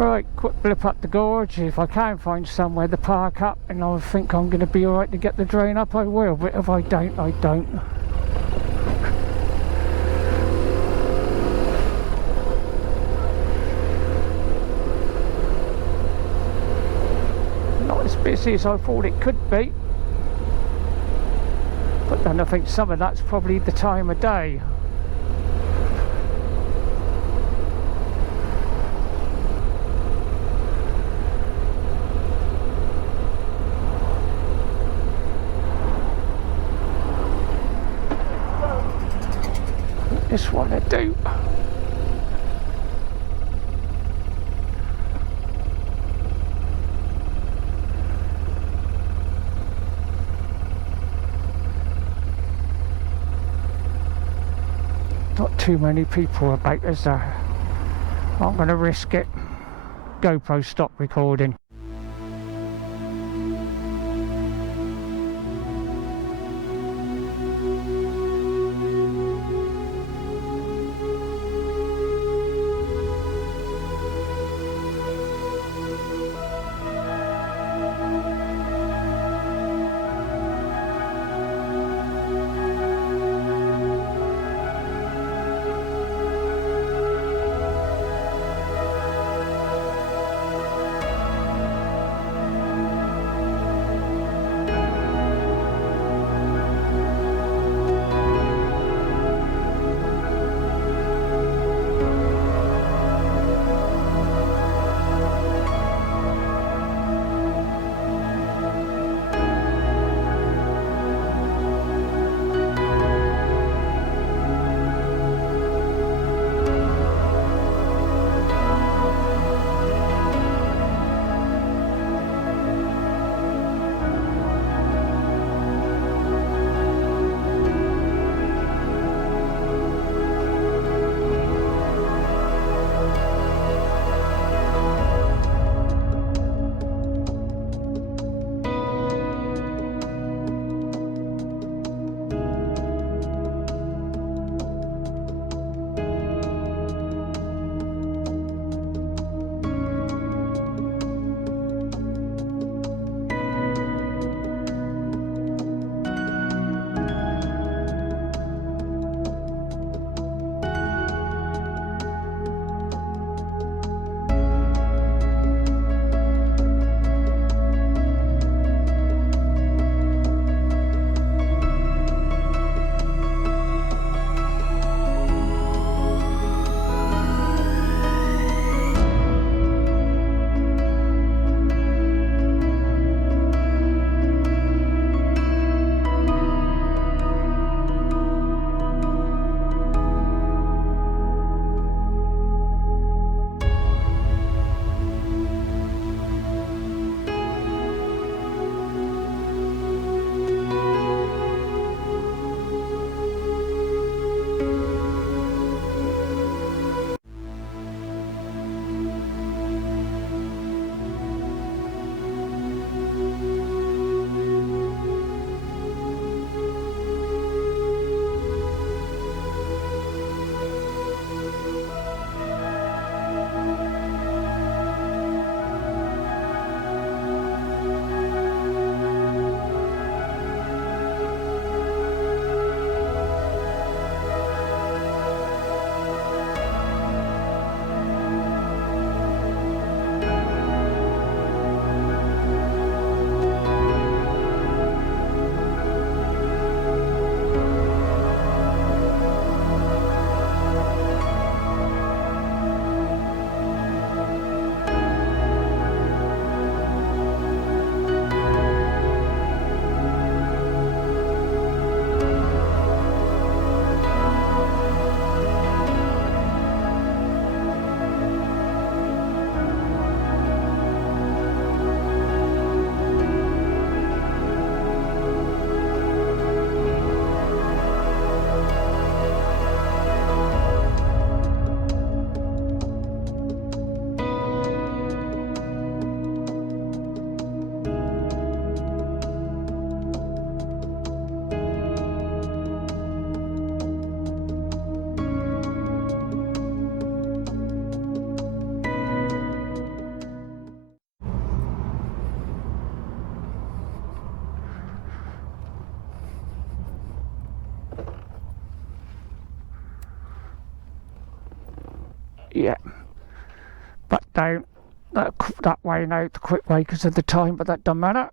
Right, quick blip up the gorge. If I can find somewhere to park up and I think I'm going to be alright to get the drain up, I will, but if I don't, I don't. Not as busy as I thought it could be, but then I think some of that's probably the time of day. This one I do. Not too many people about, is there? I'm going to risk it. GoPro stop recording. yeah, back down that way now, the quick way because of the time, but that doesn't matter.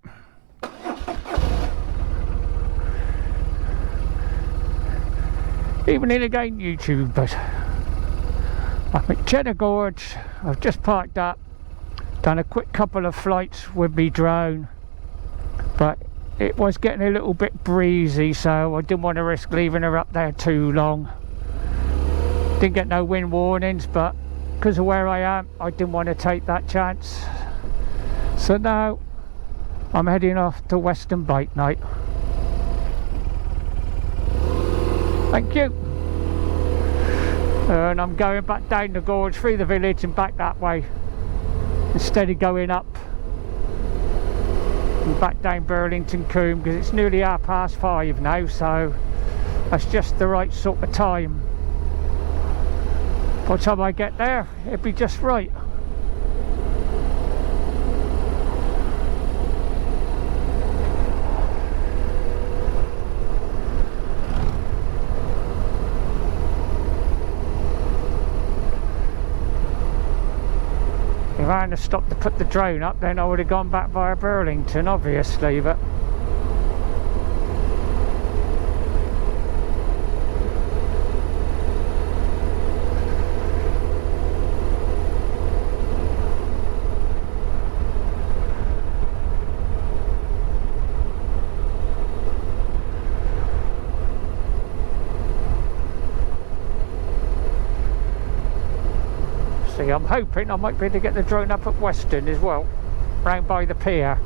Evening again, YouTube, but I'm at Cheddar Gorge. I've just parked up, done a quick couple of flights with me drone, but it was getting a little bit breezy, so I didn't want to risk leaving her up there too long. Didn't get no wind warnings, but because of where I am, I didn't want to take that chance. So now I'm heading off to Weston bike night. Thank you. And I'm going back down the gorge through the village and back that way, instead of going up and back down Burlington Combe, because it's nearly 5:30 now, so that's just the right sort of time. By the time I get there, it'd be just right. If I hadn't stopped to put the drone up, then I would have gone back via Burlington, obviously, but I'm hoping I might be able to get the drone up at Weston as well, round by the pier,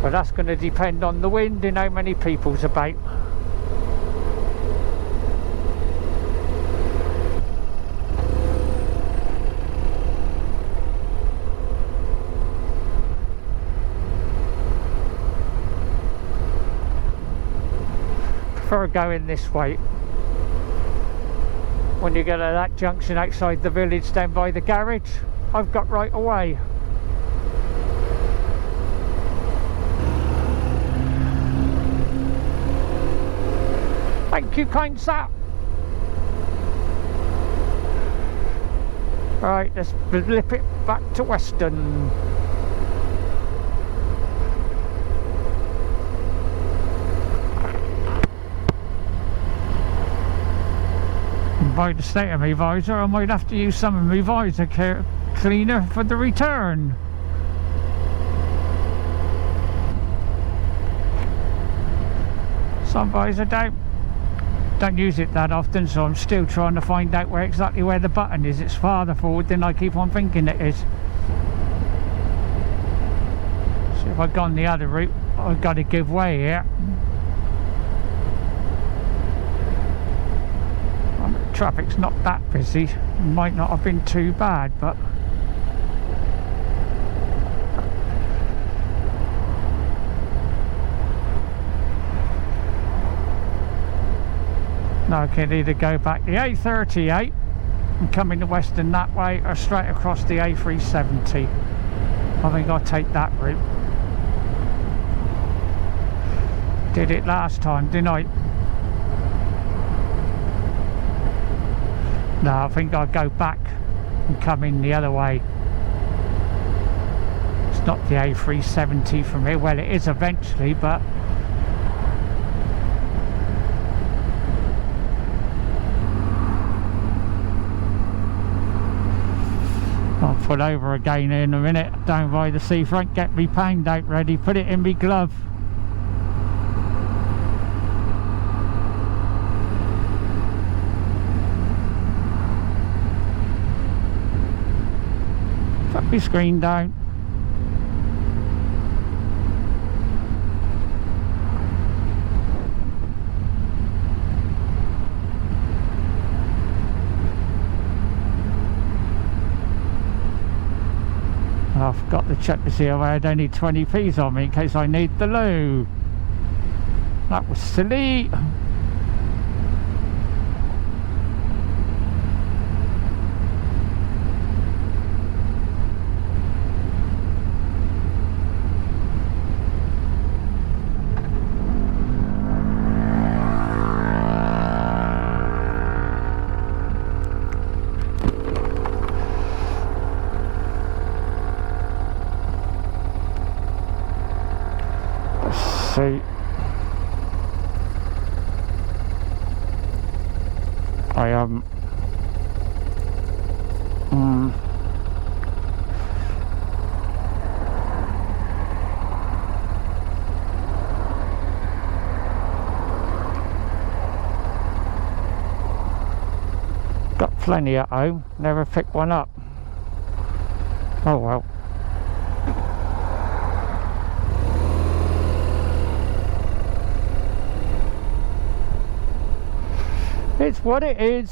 but that's going to depend on the wind and how many people's about. Prefer going this way. When you get to that junction outside the village down by the garage, I've got right away. Thank you, kind sir. Right, let's blip it back to Weston. By the state of my visor, I might have to use some of my visor cleaner for the return. Some visor don't use it that often, so I'm still trying to find out exactly where the button is. It's farther forward than I keep on thinking it is. So if I'd gone the other route, I've got to give way here. Traffic's not that busy, might not have been too bad, but now I can either go back the A38 and come into Weston that way, or straight across the A370. I think I'll take that route. Did it last time, didn't I? No, I think I'll go back and come in the other way. It's not the A370 from here. Well, it is eventually, but I'll pull over again in a minute down by the seafront, get me pound out ready, put it in me glove. Put my screen down. I forgot to check to see if I had any 20p's on me in case I need the loo. That was silly. See, I am got plenty at home, never picked one up. Oh well. It's what it is.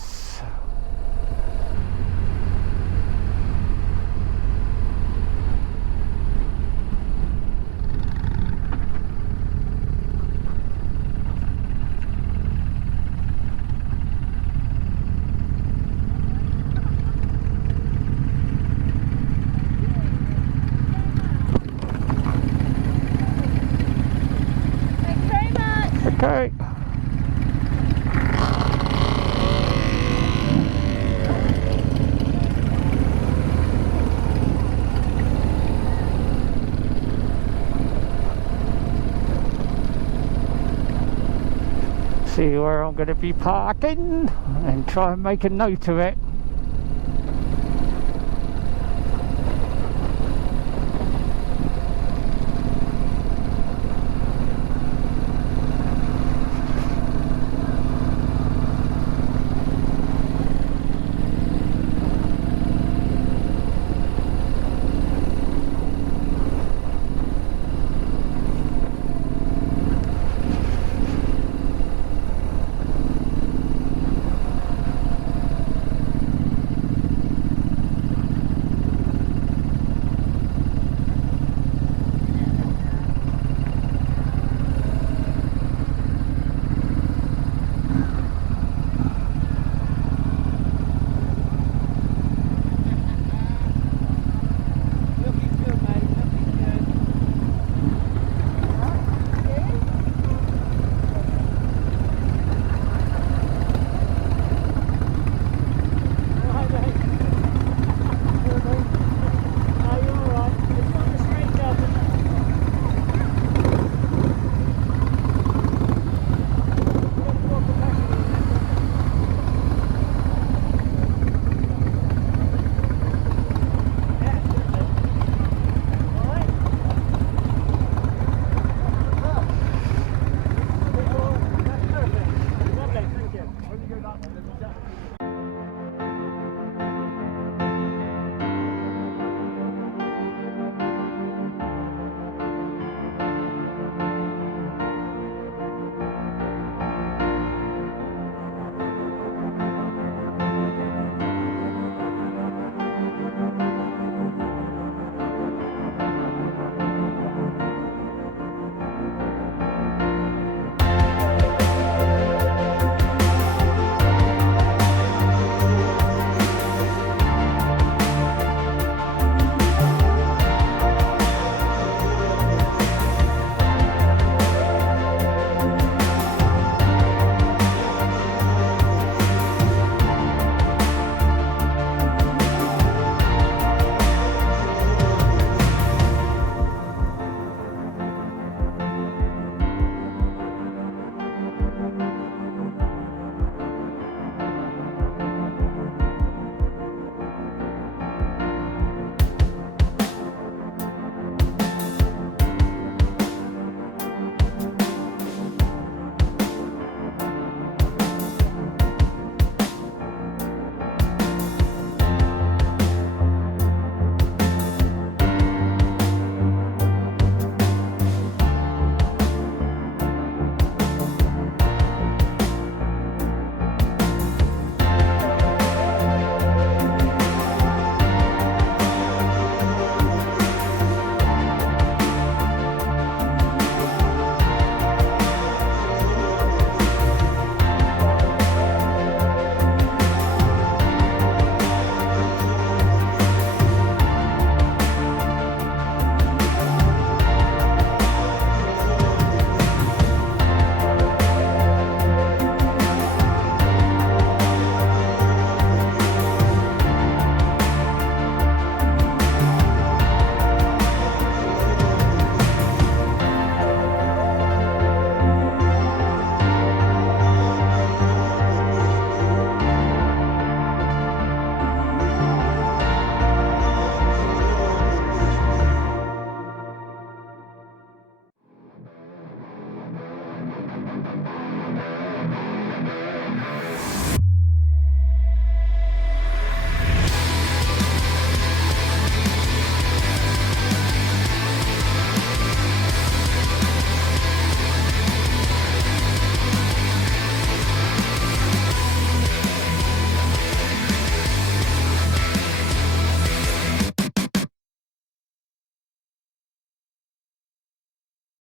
Thank you very much. Okay. See where I'm going to be parking and try and make a note of it.